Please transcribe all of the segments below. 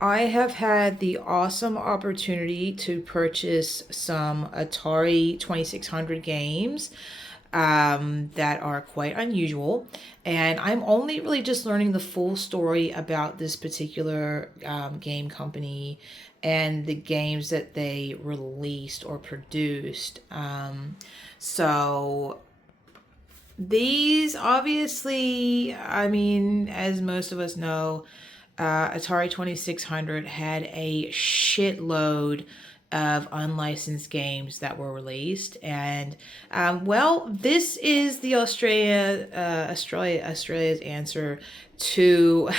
I have had the awesome opportunity to purchase some Atari 2600 games that are quite unusual. And I'm only really just learning the full story about this particular game company and the games that they released or produced. So these obviously, I mean, as most of us know, Atari 2600 had a shitload of unlicensed games that were released, and well, this is the Australia's answer to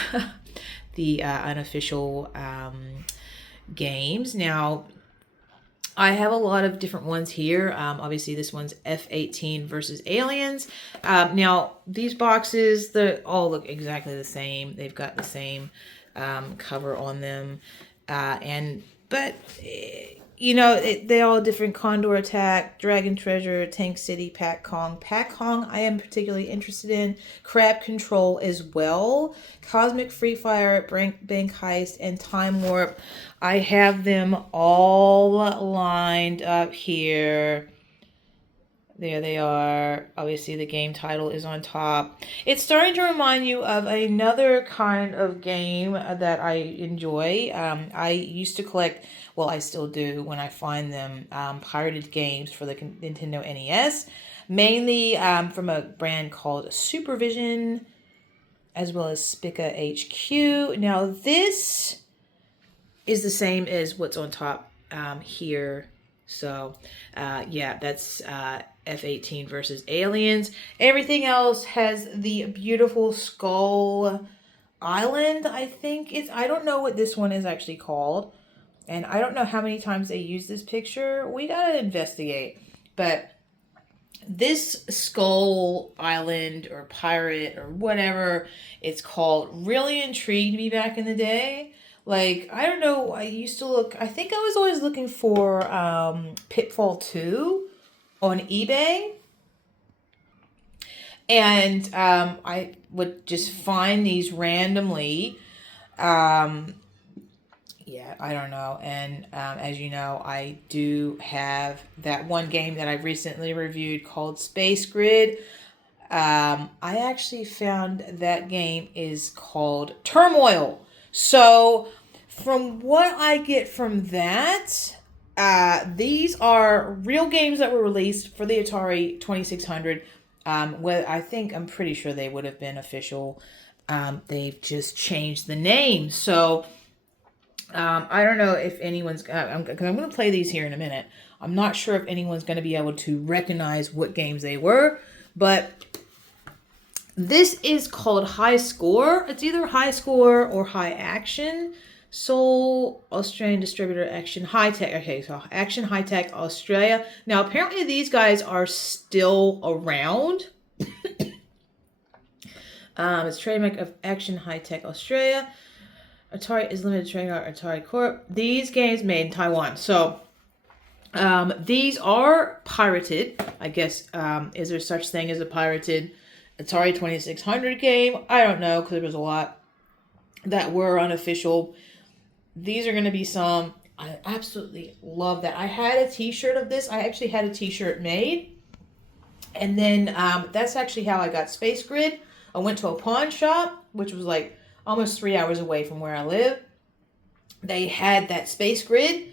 the unofficial games. Now, I have a lot of different ones here. Obviously, this one's F-18 versus Aliens. Now, these boxes, they all look exactly the same. They've got the same cover on them. But they all different. Condor Attack, Dragon Treasure, Tank City, Pac Kong. Pac Kong I am particularly interested in. Crab Control as well. Cosmic Free Fire, Bank Heist, and Time Warp. I have them all lined up here. There they are. Obviously, the game title is on top. It's starting to remind you of another kind of game that I enjoy. I used to collect, well, I still do when I find them, pirated games for the Nintendo NES, mainly from a brand called Supervision, as well as Spica HQ. Now, this is the same as what's on top here. So, yeah, that's F-18 versus Aliens. Everything else has the beautiful Skull Island, I think it's. I don't know what this one is actually called. And I don't know how many times they use this picture. We gotta investigate. But this Skull Island or Pirate or whatever it's called really intrigued me back in the day. Like, I don't know, I used to look, I think I was always looking for Pitfall 2 on eBay. And I would just find these randomly. Um, yeah, I don't know. And as you know, I do have that one game that I recently reviewed called Space Grid. I actually found that game is called Turmoil. So, from what I get from that, these are real games that were released for the Atari 2600. I think I'm pretty sure they would have been official. They've just changed the name. So, I don't know if anyone's because I'm going to play these here in a minute. I'm not sure if anyone's going to be able to recognize what games they were, but this is called High Score. It's either High Score or High Action. Seoul Australian distributor Action High Tech. Okay, so Action High Tech Australia. Now, apparently, these guys are still around. It's trademark of Action High Tech Australia. Atari is limited trademark Atari Corp. These games made in Taiwan. So, these are pirated. I guess, is there such thing as a pirated Atari 2600 game? I don't know, because there was a lot that were unofficial. These are going to be some. I absolutely love that. I had a t-shirt of this. I actually had a t-shirt made. And then that's actually how I got Space Grid. I went to a pawn shop, which was like almost 3 hours away from where I live. They had that Space Grid.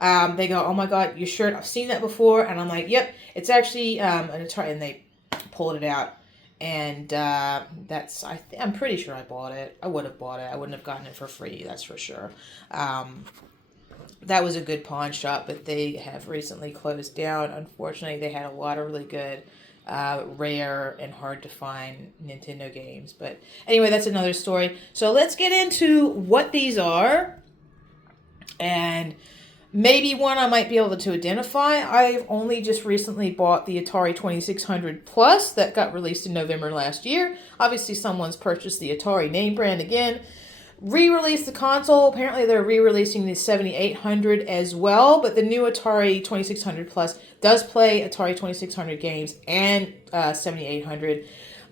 They go, oh my God, your shirt, I've seen that before. And I'm like, yep, it's actually an Atari. And they pulled it out. And I'm pretty sure I bought it. I would have bought it. I wouldn't have gotten it for free, that's for sure. That was a good pawn shop, but they have recently closed down. Unfortunately, they had a lot of really good, rare, and hard to find Nintendo games. But anyway, that's another story. So let's get into what these are. And maybe one I might be able to identify. I've only just recently bought the Atari 2600 Plus that got released in November last year. Obviously, someone's purchased the Atari name brand again. Re-released the console. Apparently, they're re-releasing the 7800 as well. But the new Atari 2600 Plus does play Atari 2600 games and 7800.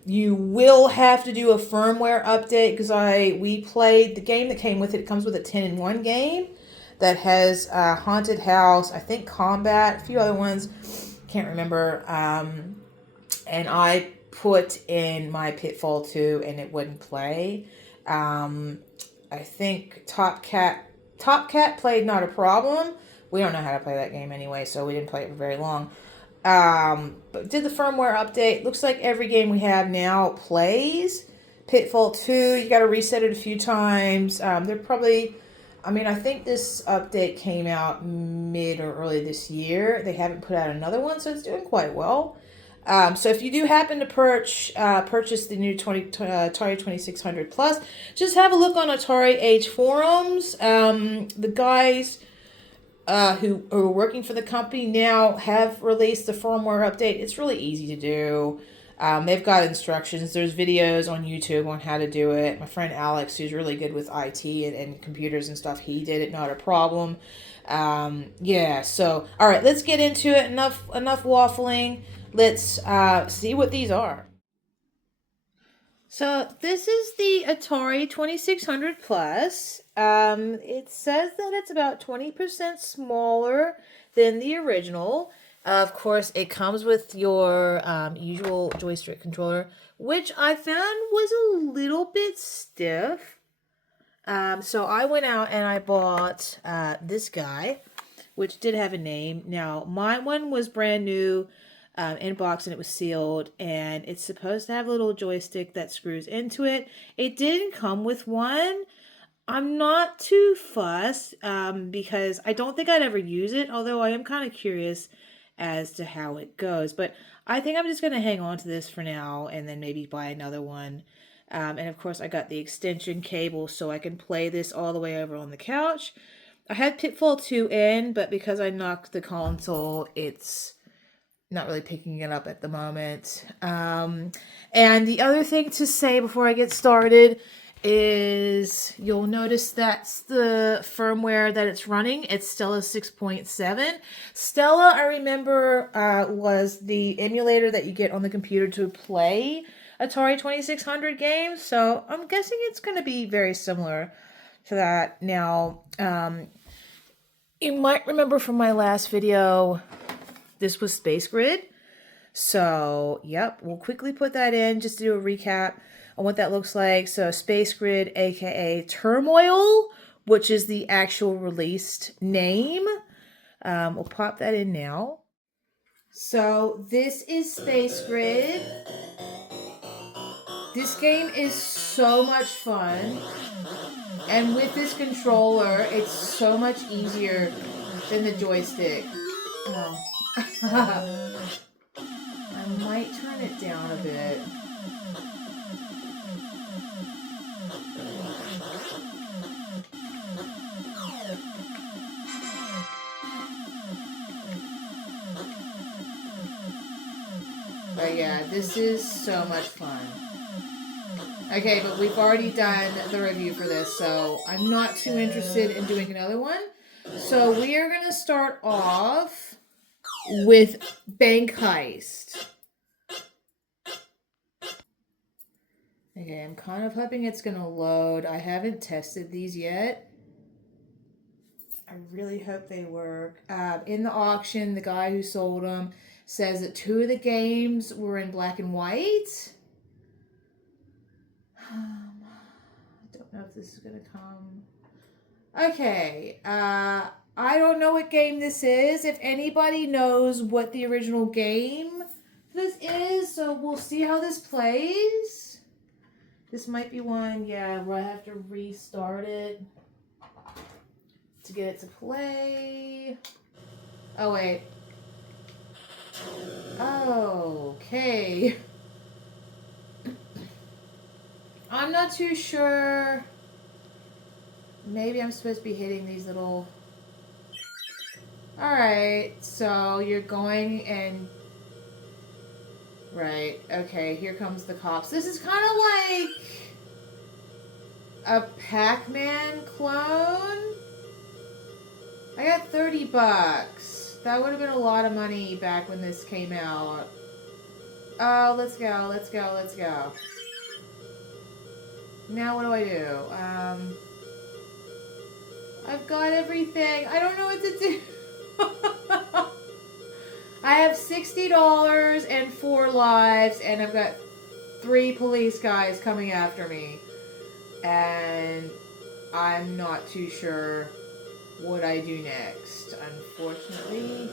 You will have to do a firmware update because we played the game that came with it. It comes with a 10-in-1 game that has Haunted House, I think Combat, a few other ones, can't remember. And I put in my Pitfall 2 and it wouldn't play. I think Top Cat played not a problem. We don't know how to play that game anyway, so we didn't play it for very long. But did the firmware update. Looks like every game we have now plays. Pitfall 2, you got to reset it a few times. They're probably, I mean, I think this update came out mid or early this year. They haven't put out another one, so it's doing quite well. So if you do happen to purchase the new Atari 2600 Plus, just have a look on Atari Age forums. The guys who are working for the company now have released the firmware update. It's really easy to do. They've got instructions. There's videos on YouTube on how to do it. My friend Alex, who's really good with IT and computers and stuff, he did it, not a problem. Yeah, so, all right, let's get into it. Enough waffling. Let's see what these are. So this is the Atari 2600 Plus. It says that it's about 20% smaller than the original. Of course, it comes with your usual joystick controller, which I found was a little bit stiff. So I went out and I bought this guy, which did have a name. Now, my one was brand new in box and it was sealed, and it's supposed to have a little joystick that screws into it. It didn't come with one. I'm not too fussed because I don't think I'd ever use it, although I am kind of curious as to how it goes. But I think I'm just going to hang on to this for now and then maybe buy another one. And of course, I got the extension cable so I can play this all the way over on the couch. I had Pitfall 2 in, but because I knocked the console, it's not really picking it up at the moment. And the other thing to say before I get started is you'll notice that's the firmware that it's running. It's Stella 6.7. Stella, I remember, was the emulator that you get on the computer to play Atari 2600 games. So I'm guessing it's going to be very similar to that. Now, you might remember from my last video, this was Space Grid. So, yep, we'll quickly put that in just to do a recap on what that looks like. So, Space Grid, aka Turmoil, which is the actual released name. We'll pop that in now. So, this is Space Grid. This game is so much fun. And with this controller, it's so much easier than the joystick. Oh. I might turn it down a bit. But yeah, this is so much fun. Okay, but we've already done the review for this, so I'm not too interested in doing another one. So we are going to start off with Bank Heist. Okay, I'm kind of hoping it's going to load. I haven't tested these yet. I really hope they work. In the auction, the guy who sold them says that 2 of the games were in black and white. I don't know if this is going to come. Okay, I don't know what game this is. If anybody knows what the original game this is, so we'll see how this plays. This might be one, yeah, where I have to restart it to get it to play. Oh, wait. Okay. I'm not too sure. Maybe I'm supposed to be hitting these little... Alright, so you're going and... Right, okay, here comes the cops. This is kind of like... a Pac-Man clone? I got $30. That would have been a lot of money back when this came out. Oh, let's go, let's go, let's go. Now what do I do? I've got everything. I don't know what to do. I have $60 and 4 lives, and I've got 3 police guys coming after me. And I'm not too sure what I do next, unfortunately.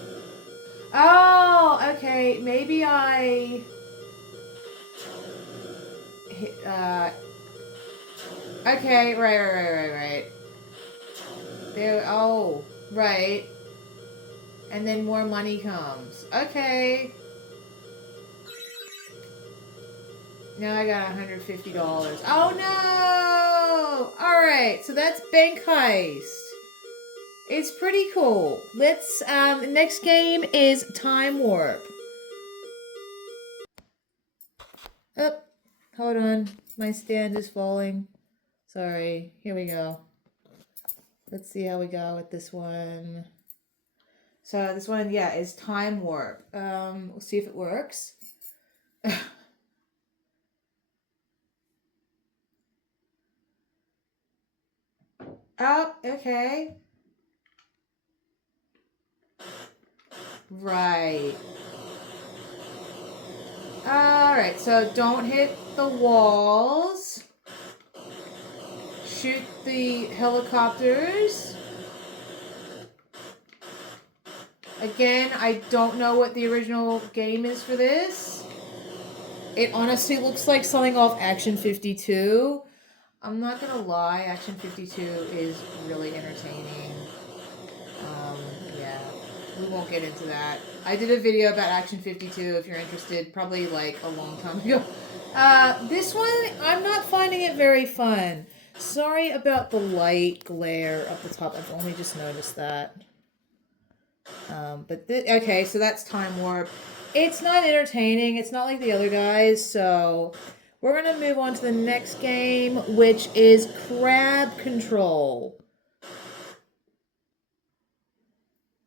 Oh, okay. Maybe I hit, okay, right. There, oh, right. And then more money comes. Okay. Now I got $150. Oh no! Alright, so that's Bank Heist. It's pretty cool. Let's, the next game is Time Warp. Oh, hold on. My stand is falling. Sorry. Here we go. Let's see how we go with this one. So this one, yeah, is Time Warp. We'll see if it works. Oh, okay. Right. Alright, so don't hit the walls. Shoot the helicopters. Again, I don't know what the original game is for this. It honestly looks like something off Action 52. I'm not gonna lie, Action 52 is really entertaining. Yeah, we won't get into that. I did a video about Action 52 if you're interested, probably like a long time ago. This one, I'm not finding it very fun. Sorry about the light glare up the top. I've only just noticed that. Okay, so that's Time Warp. It's not entertaining. It's not like the other guys, so we're going to move on to the next game, which is Crab Control.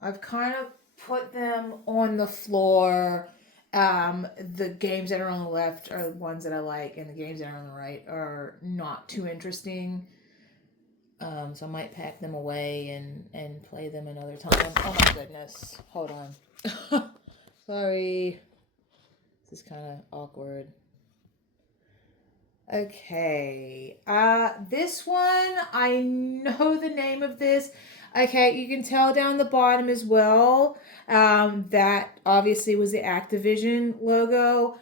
I've kind of put them on the floor. The games that are on the left are the ones that I like, and the games that are on the right are not too interesting. So I might pack them away and play them another time. Oh my goodness. Hold on. Sorry. This is kind of awkward. Okay. This one, I know the name of this. Okay, you can tell down the bottom as well. That obviously was the Activision logo.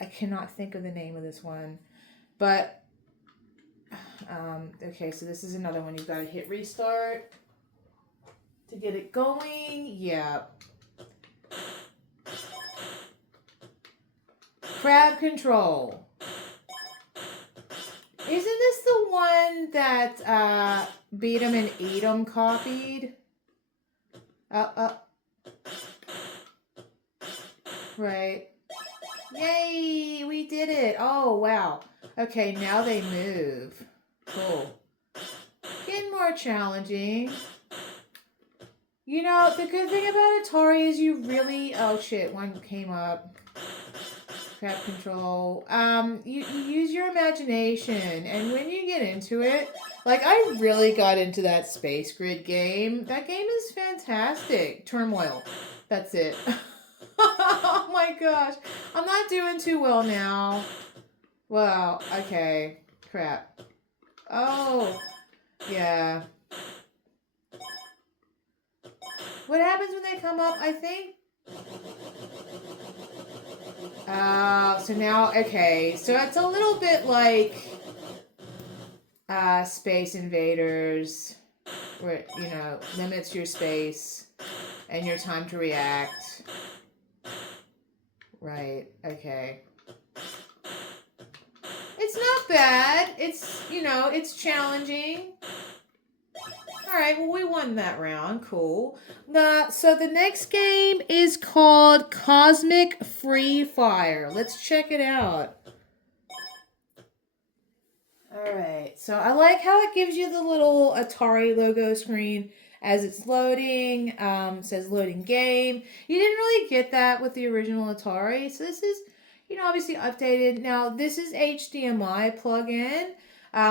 I cannot think of the name of this one. But okay, so this is another one. You've got to hit restart to get it going. Yeah. Crab Control. Isn't this the one that Beat 'em and Eat 'em copied? Right. Yay, we did it. Oh, wow. Okay, now they move. Cool. Getting more challenging. You know, the good thing about Atari is you really... Oh, shit, one came up. Crab Control. You use your imagination, and when you get into it... Like, I really got into that Space Grid game. That game is fantastic. Turmoil. That's it. Oh my gosh. I'm not doing too well now. Well, okay. Crap. Oh, yeah. What happens when they come up, I think? So now, okay. So it's a little bit like Space Invaders, where, you know, limits your space and your time to react. Right, okay. It's not bad. It's, you know, it's challenging. Alright, well, we won that round. Cool. So the next game is called Cosmic Free Fire. Let's check it out. Alright, so I like how it gives you the little Atari logo screen, as it's loading. Says loading game. You didn't really get that with the original Atari, so this is, obviously updated. Now this is HDMI plug-in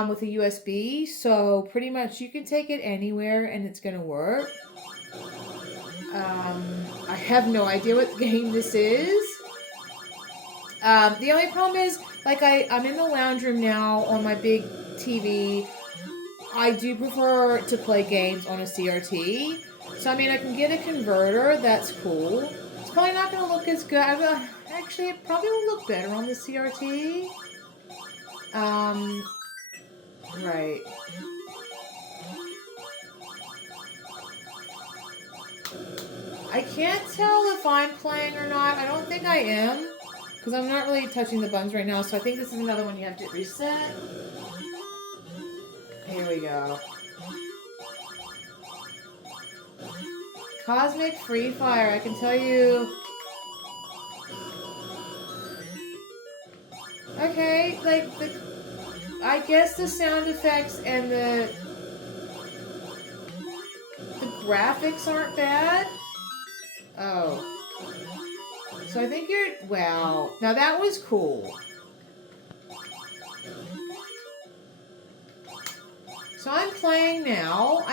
with a USB, so pretty much you can take it anywhere and it's gonna work. I have no idea what game this is. The only problem is, like, I'm in the lounge room now on my big TV. I do prefer to play games on a CRT. So, I mean, I can get a converter. That's cool. It's probably not going to look as good. Actually, it probably will look better on the CRT. Right. I can't tell if I'm playing or not. I don't think I am. Because I'm not really touching the buttons right now. So I think this is another one you have to reset. Here we go. Cosmic Free Fire, I can tell you. Okay, like, I guess the sound effects and the graphics aren't bad. Oh. So I think wow. Now that was cool. So I'm playing now.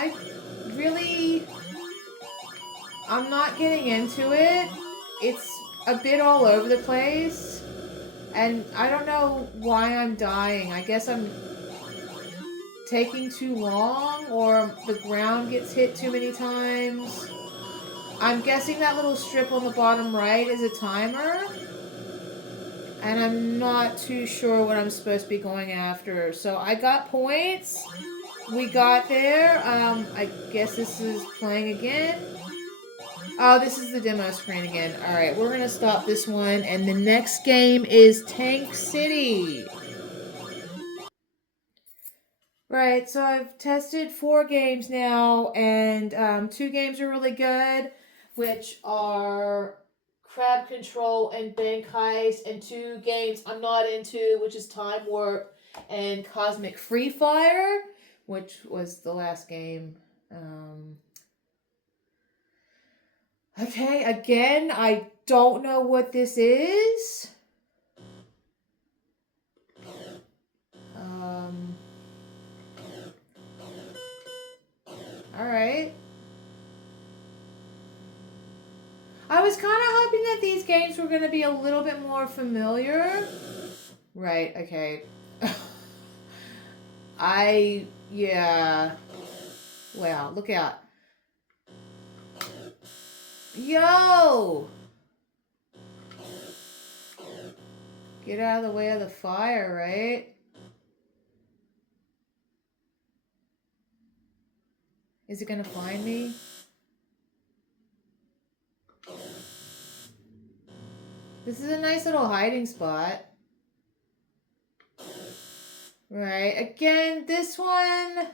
I'm not getting into it. It's a bit all over the place. And I don't know why I'm dying. I guess I'm taking too long, or the ground gets hit too many times. I'm guessing that little strip on the bottom right is a timer. And I'm not too sure what I'm supposed to be going after. So I got points. We got there. I guess this is playing again. Oh, this is the demo screen again. Alright, we're going to stop this one. And the next game is Tank City. Right, so I've tested 4 games now. And 2 games are really good, which are Crab Control and Bank Heist. And 2 games I'm not into, which is Time Warp and Cosmic Free Fire, which was the last game. Okay, again, I don't know what this is. Alright. I was kind of hoping that these games were going to be a little bit more familiar. Right, okay. Yeah. Wow, look out. Yo! Get out of the way of the fire, right? Is it gonna find me? This is a nice little hiding spot. Right, again, this one...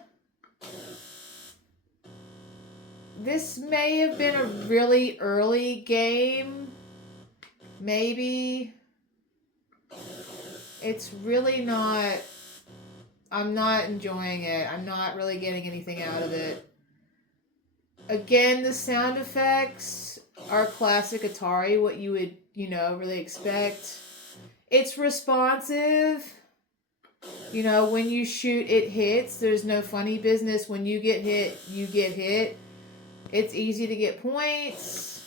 This may have been a really early game. Maybe. It's really not... I'm not enjoying it. I'm not really getting anything out of it. Again, the sound effects are classic Atari, what you would, really expect. It's responsive. When you shoot, it hits. There's no funny business. When you get hit, you get hit. It's easy to get points.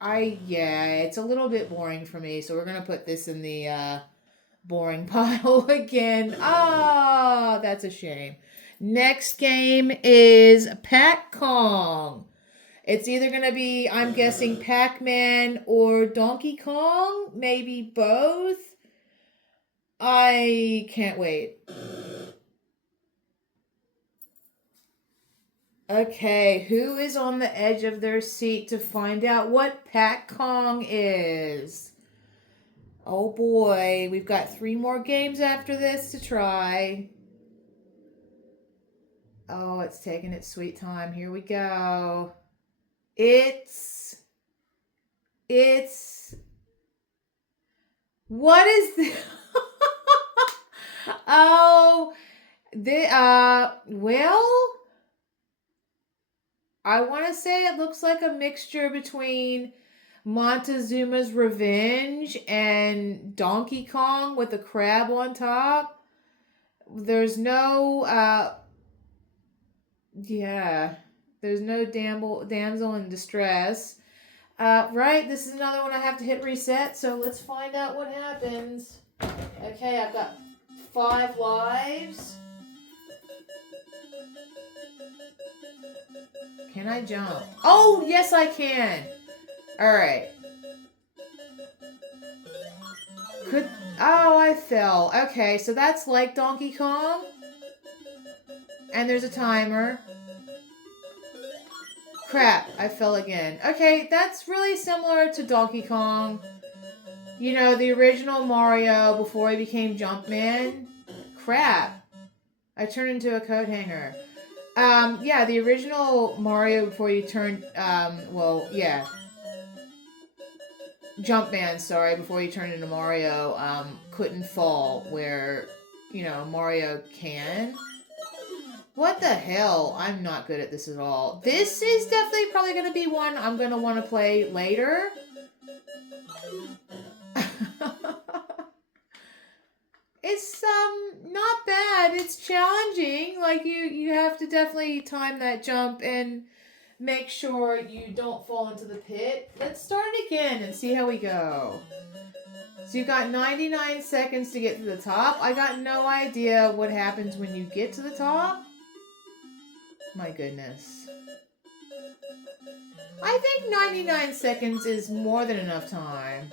It's a little bit boring for me, so we're going to put this in the boring pile again. Ah, that's a shame. Next game is Pac-Kong. It's either going to be, I'm guessing, Pac-Man or Donkey Kong. Maybe both. I can't wait. Okay, who is on the edge of their seat to find out what Pac-Kong is? Oh boy, we've got 3 more games after this to try. Oh, it's taking its sweet time. Here we go. It's... What is this? Oh, well... I want to say it looks like a mixture between Montezuma's Revenge and Donkey Kong with a crab on top. There's no, yeah, there's no damsel in distress. Right, this is another one I have to hit reset, so let's find out what happens. Okay, I've got 5 lives. Can I jump? Oh, yes I can. Alright. Oh, I fell. Okay, so that's like Donkey Kong. And there's a timer. Crap, I fell again. Okay, that's really similar to Donkey Kong. You know, the original Mario before he became Jumpman. Crap. I turned into a coat hanger. Yeah, the original Mario before you turned, well, yeah. Jumpman, sorry, before you turned into Mario, couldn't fall where, you know, Mario can. What the hell? I'm not good at this at all. This is definitely probably going to be one I'm going to want to play later. It's not bad. It's challenging. Like you have to definitely time that jump and make sure you don't fall into the pit. Let's start again and see how we go. So you've got 99 seconds to get to the top. I got no idea what happens when you get to the top. My goodness. I think 99 seconds is more than enough time.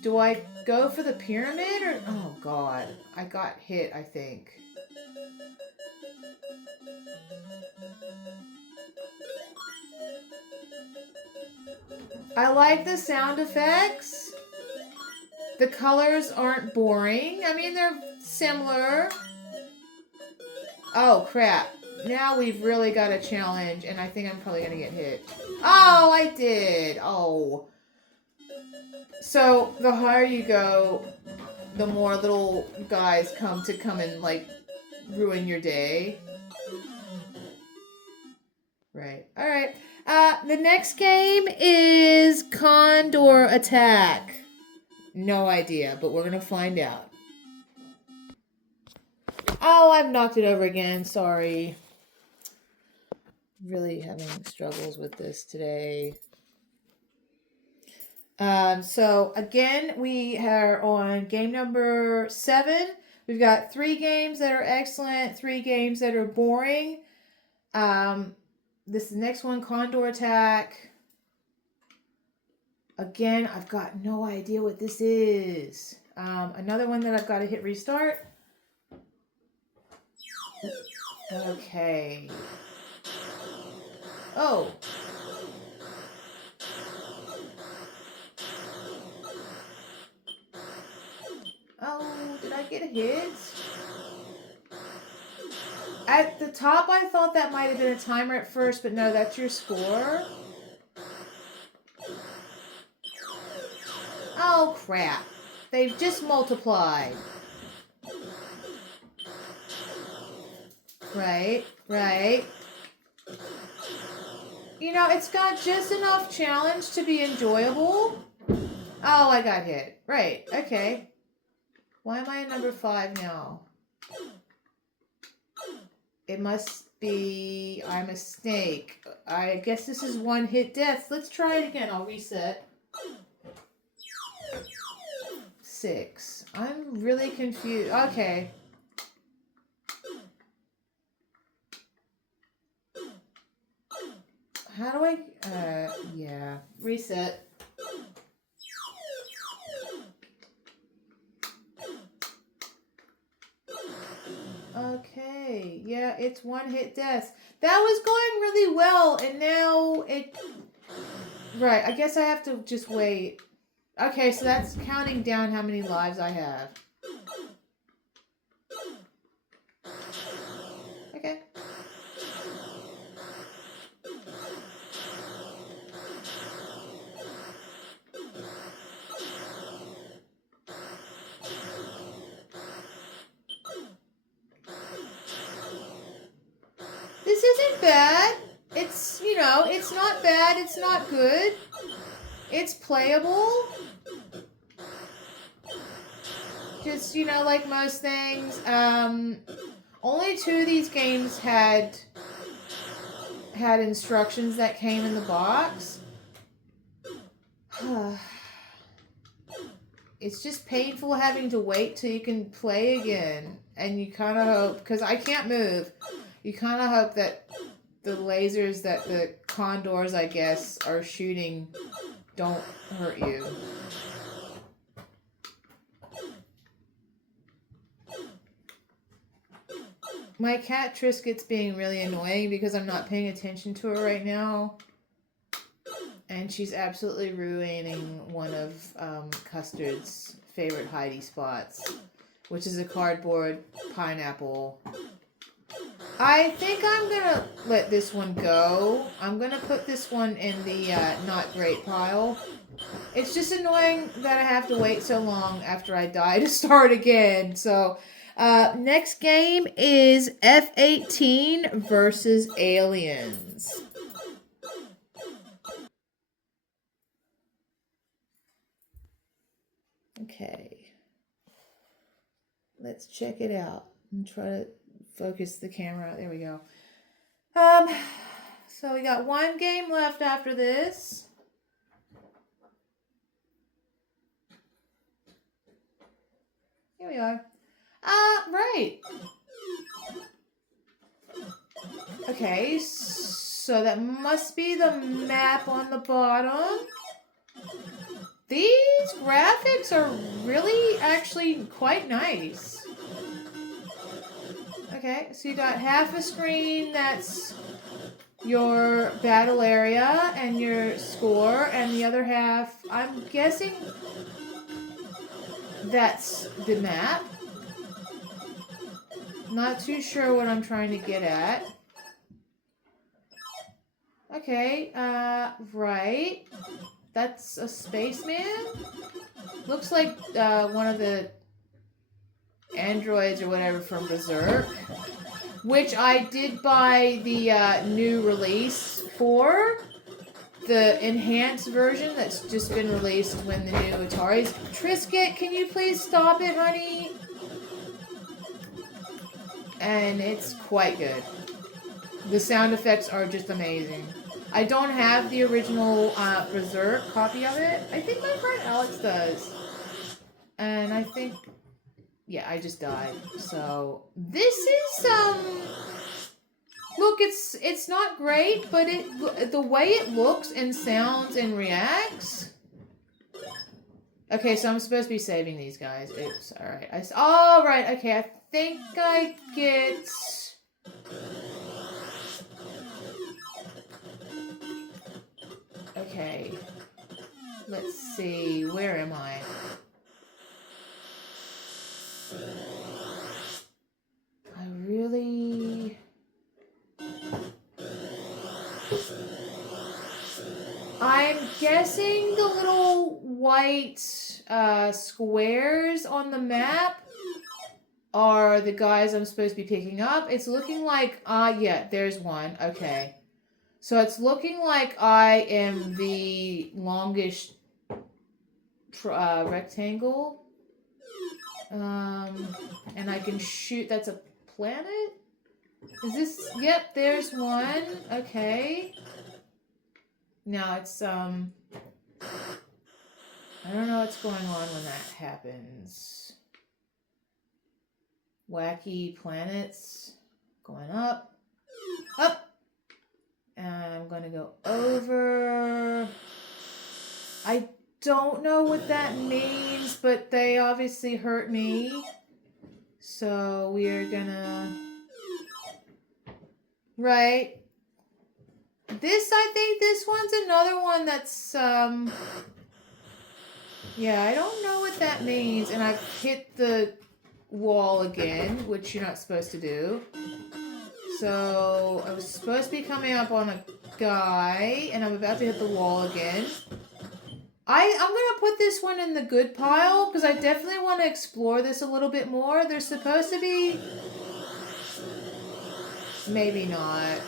Do I go for the pyramid or... Oh, God. I got hit, I think. I like the sound effects. The colors aren't boring. I mean, they're similar. Oh, crap. Now we've really got a challenge, and I think I'm probably going to get hit. Oh, I did. Oh. So, the higher you go, the more little guys come and, like, ruin your day. Right. Alright. The next game is Condor Attack. No idea, but we're going to find out. Oh, I've knocked it over again. Sorry. Really having struggles with this today. So again, we are on game number 7. We've got 3 games that are excellent, 3 games that are boring. This is the next one, Condor Attack. Again, I've got no idea what this is. Another one that I've got to hit restart. Okay. Oh. Oh, did I get a hit? At the top, I thought that might have been a timer at first, but no, that's your score. Oh, crap. They've just multiplied. Right, right. You know, it's got just enough challenge to be enjoyable. Oh, I got hit. Right, okay. Why am I at number 5 now? It must be... I'm a snake. I guess this is one hit death. Let's try it again. I'll reset. 6. I'm really confused. Okay. How do I... yeah. Reset. Okay. Yeah, it's one hit death. That was going really well, and now it... Right, I guess I have to just wait. Okay, so that's counting down how many lives I have. Okay. This isn't bad. It's, you know, it's not bad, it's not good. It's playable. Just, you know, like most things. Only two of these games had instructions that came in the box. It's just painful having to wait till you can play again. And you kind of hope, because I can't move, you kind of hope that the lasers that the condors, I guess, are shooting don't hurt you. My cat Triscuit's being really annoying because I'm not paying attention to her right now. And she's absolutely ruining one of Custard's favorite hidey spots, which is a cardboard pineapple. I think I'm gonna let this one go. I'm gonna put this one in the not great pile. It's just annoying that I have to wait so long after I die to start again. So, next game is F-18 versus Aliens. Okay. Let's check it out and try to focus the camera. There we go. So we got one game left after this. Here we are. Right. Okay, so that must be the map on the bottom. These graphics are really actually quite nice. Okay, so you got half a screen that's your battle area and your score, and the other half, I'm guessing that's the map. Not too sure what I'm trying to get at. Okay, right. That's a spaceman? Looks like one of the androids or whatever from Berserk. Which I did buy the new release for. The enhanced version that's just been released when the new Atari's. Triscuit, can you please stop it, honey? And it's quite good. The sound effects are just amazing. I don't have the original Berserk copy of it. I think my friend Alex does. And I think... yeah, I just died. So, this is, look, it's not great, but the way it looks and sounds and reacts... Okay, so I'm supposed to be saving these guys. Oops, alright. Alright, okay, I think I get... Okay. Let's see, where am I? I really... I'm guessing the little white squares on the map are the guys I'm supposed to be picking up. It's looking like, yeah, there's one. Okay. So it's looking like I am the longest rectangle. And I can shoot, that's a planet? Is this, yep, there's one. Okay. Now it's, I don't know what's going on when that happens. Wacky planets going up. Up! And I'm going to go over. I don't know what that means, but they obviously hurt me. So we are gonna... Right. This, I think this one's another one that's, yeah, I don't know what that means. And I've hit the wall again, which you're not supposed to do. So I was supposed to be coming up on a guy, and I'm about to hit the wall again. I'm going to put this one in the good pile, because I definitely want to explore this a little bit more. There's supposed to be... Maybe not.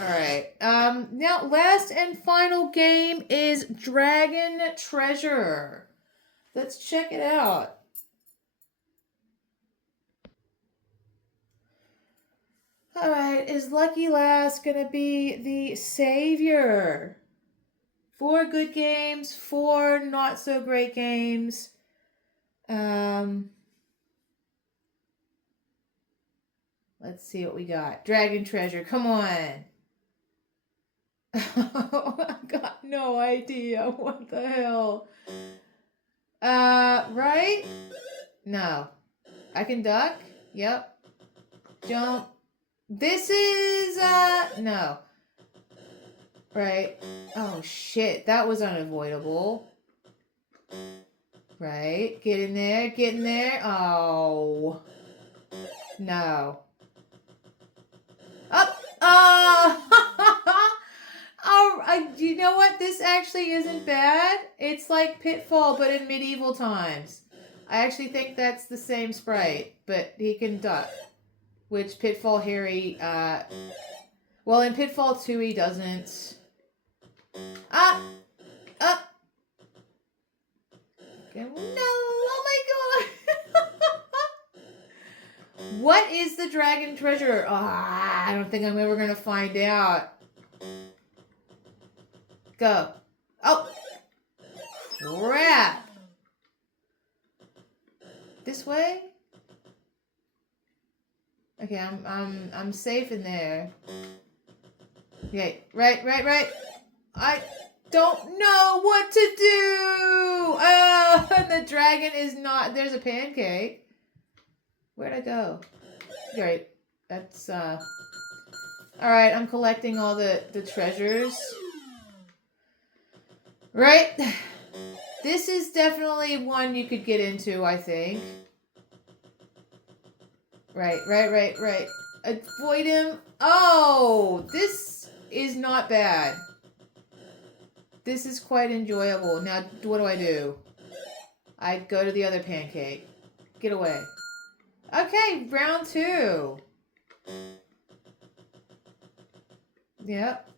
Alright. Now last and final game is Dragon Treasure. Let's check it out. Alright, is Lucky Last gonna be the savior? 4 good games, 4 not so great games. Let's see what we got. Dragon Treasure, come on. I've got no idea. What the hell? Right? No. I can duck? Yep. Jump. This is, no. Right. Oh, shit. That was unavoidable. Right. Get in there. Get in there. Oh. No. Up. Oh. Oh, you know what? This actually isn't bad. It's like Pitfall, but in medieval times. I actually think that's the same sprite, but he can duck. Which Pitfall Harry, well, in Pitfall 2 he doesn't. Ah! Up! Okay, no! Oh my god! What is the Dragon Treasure? I don't think I'm ever gonna find out. Go. Oh! Crap! This way? Okay, I'm safe in there. Okay, right. I don't know what to do! And the dragon is not... There's a pancake. Where'd I go? Great. That's, Alright, I'm collecting all the treasures. Right? This is definitely one you could get into, I think. Right. Avoid him. Oh, this is not bad. This is quite enjoyable. Now, what do? I go to the other pancake. Get away. Okay, round 2. Yep.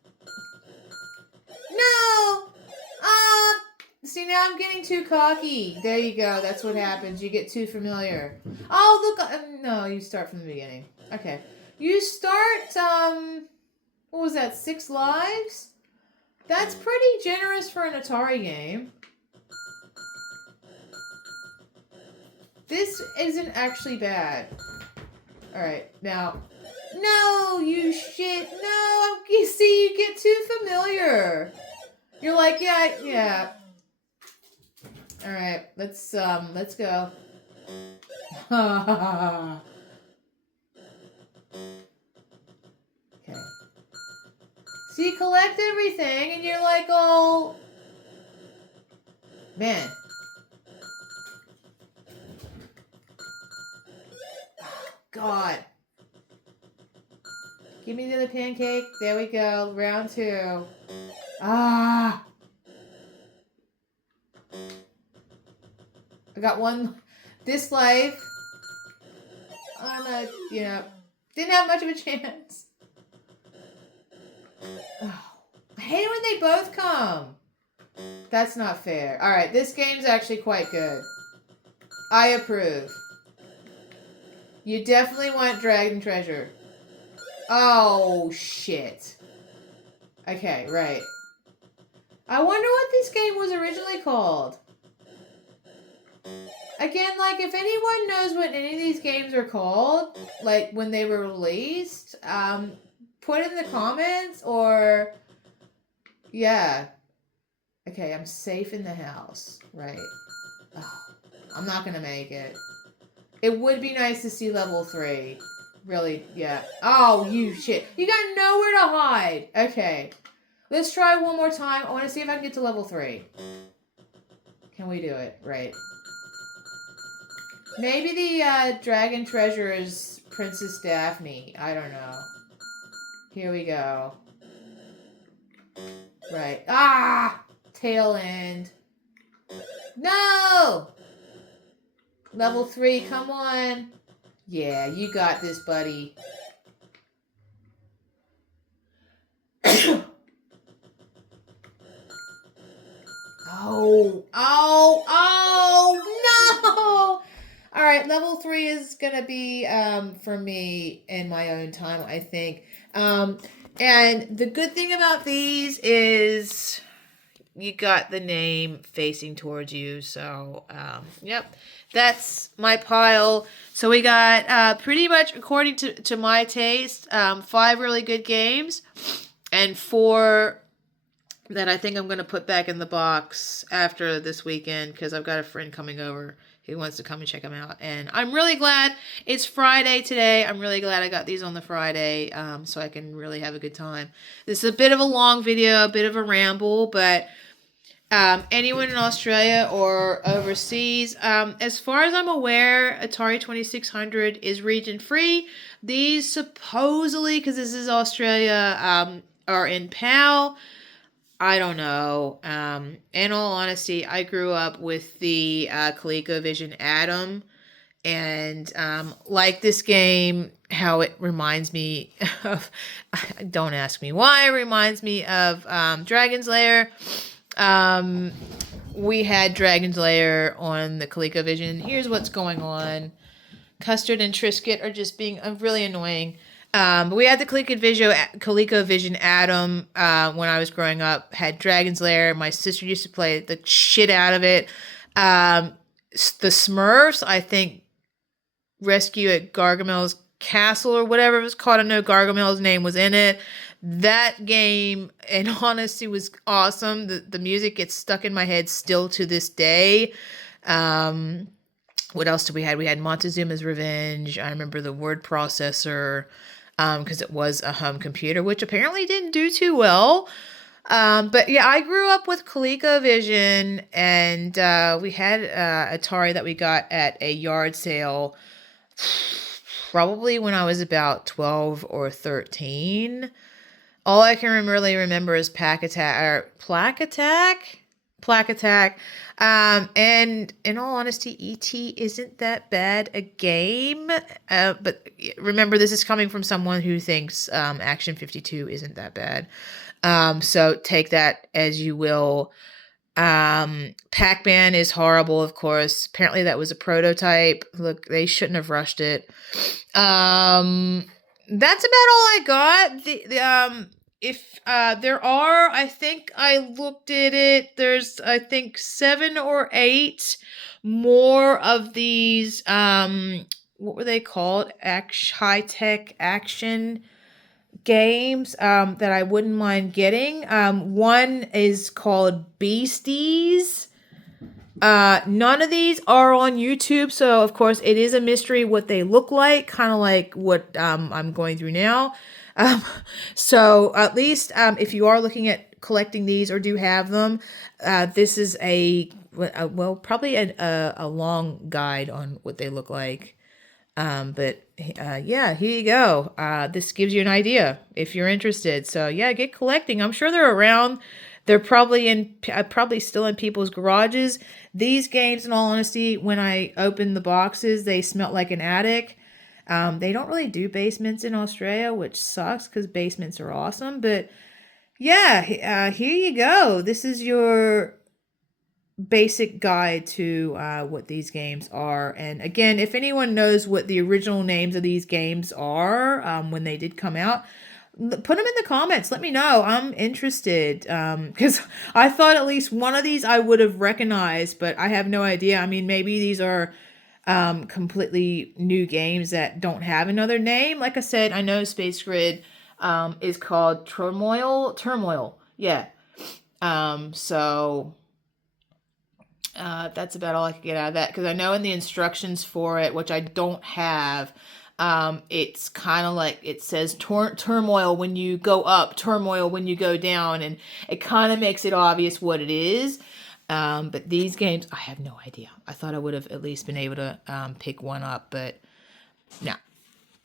No! See, now I'm getting too cocky. There you go. That's what happens. You get too familiar. Oh, look. No, you start from the beginning. Okay. You start, what was that, 6 lives? That's pretty generous for an Atari game. This isn't actually bad. Alright, now. No, you shit. No, you see, you get too familiar. You're like, yeah. Alright, let's go. Okay. So you collect everything and you're like, oh, man. God. Give me the other pancake. There we go. Round 2. Ah. I got one. This life. I'm a, didn't have much of a chance. Oh, I hate it when they both come. That's not fair. Alright, this game's actually quite good. I approve. You definitely want Dragon Treasure. Oh, shit. Okay, right. I wonder what this game was originally called. Again, like, if anyone knows what any of these games are called, like, when they were released, put in the comments, or, yeah. Okay, I'm safe in the house, right? Oh, I'm not gonna make it. It would be nice to see level 3. Really, yeah. Oh, you shit. You got nowhere to hide. Okay. Let's try one more time. I want to see if I can get to level 3. Can we do it? Right. Maybe the Dragon Treasure is Princess Daphne. I don't know. Here we go. Right. Ah! Tail end. No! Level 3, come on. Yeah, you got this, buddy. Oh, oh, oh, no. All right, level 3 is gonna be for me in my own time, I think. Um, and the good thing about these is you got the name facing towards you. So, yep, that's my pile. So we got pretty much according to my taste, 5 really good games and 4 that I think I'm going to put back in the box after this weekend because I've got a friend coming over who wants to come and check them out. And I'm really glad it's Friday today. I'm really glad I got these on the Friday so I can really have a good time. This is a bit of a long video, a bit of a ramble, but anyone in Australia or overseas, as far as I'm aware, Atari 2600 is region free. These supposedly, because this is Australia, are in PAL. I don't know. In all honesty, I grew up with the ColecoVision Atom, and like this game, how it reminds me of. Don't ask me why. It reminds me of Dragon's Lair. We had Dragon's Lair on the ColecoVision. Here's what's going on. Custard and Triscuit are just being really annoying. But we had the ColecoVision Atom when I was growing up. Had Dragon's Lair. My sister used to play the shit out of it. The Smurfs, I think, Rescue at Gargamel's Castle or whatever it was called. I know Gargamel's name was in it. That game, in honesty, was awesome. The music gets stuck in my head still to this day. What else did we had? We had Montezuma's Revenge. I remember the word processor because it was a home computer, which apparently didn't do too well. But yeah, I grew up with ColecoVision, and we had Atari that we got at a yard sale probably when I was about 12 or 13. All I can really remember is Plaque Attack. And in all honesty, E.T. isn't that bad a game. But remember, this is coming from someone who thinks Action 52 isn't that bad. So take that as you will. Pac-Man is horrible, of course. Apparently that was a prototype. Look, they shouldn't have rushed it. That's about all I got. If there are, I think I looked at it. There's, I think, 7 or 8 more of these. What were they called? High-tech action games that I wouldn't mind getting. One is called Beasties. None of these are on YouTube, so of course it is a mystery what they look like, kind of like what I'm going through now. So at least if you are looking at collecting these or do have them, this is probably a long guide on what they look like. But yeah, here you go. This gives you an idea if you're interested. So yeah, get collecting. I'm sure they're around. They're probably still in people's garages. These games, in all honesty, when I opened the boxes, they smelled like an attic. They don't really do basements in Australia, which sucks because basements are awesome. But yeah, here you go. This is your basic guide to what these games are. And again, if anyone knows what the original names of these games are when they did come out, put them in the comments. Let me know. I'm interested because I thought at least one of these I would have recognized, but I have no idea. I mean, maybe these are completely new games that don't have another name. Like I said, I know Space Grid is called Turmoil. Yeah. So that's about all I could get out of that, because I know in the instructions for it, which I don't have, it's kind of like it says turmoil when you go up, turmoil when you go down, and it kind of makes it obvious what it is. But these games, I have no idea. I thought I would have at least been able to pick one up, but no.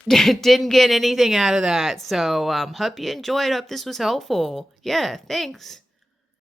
Didn't get anything out of that. So hope you enjoyed. Hope this was helpful. Yeah, thanks.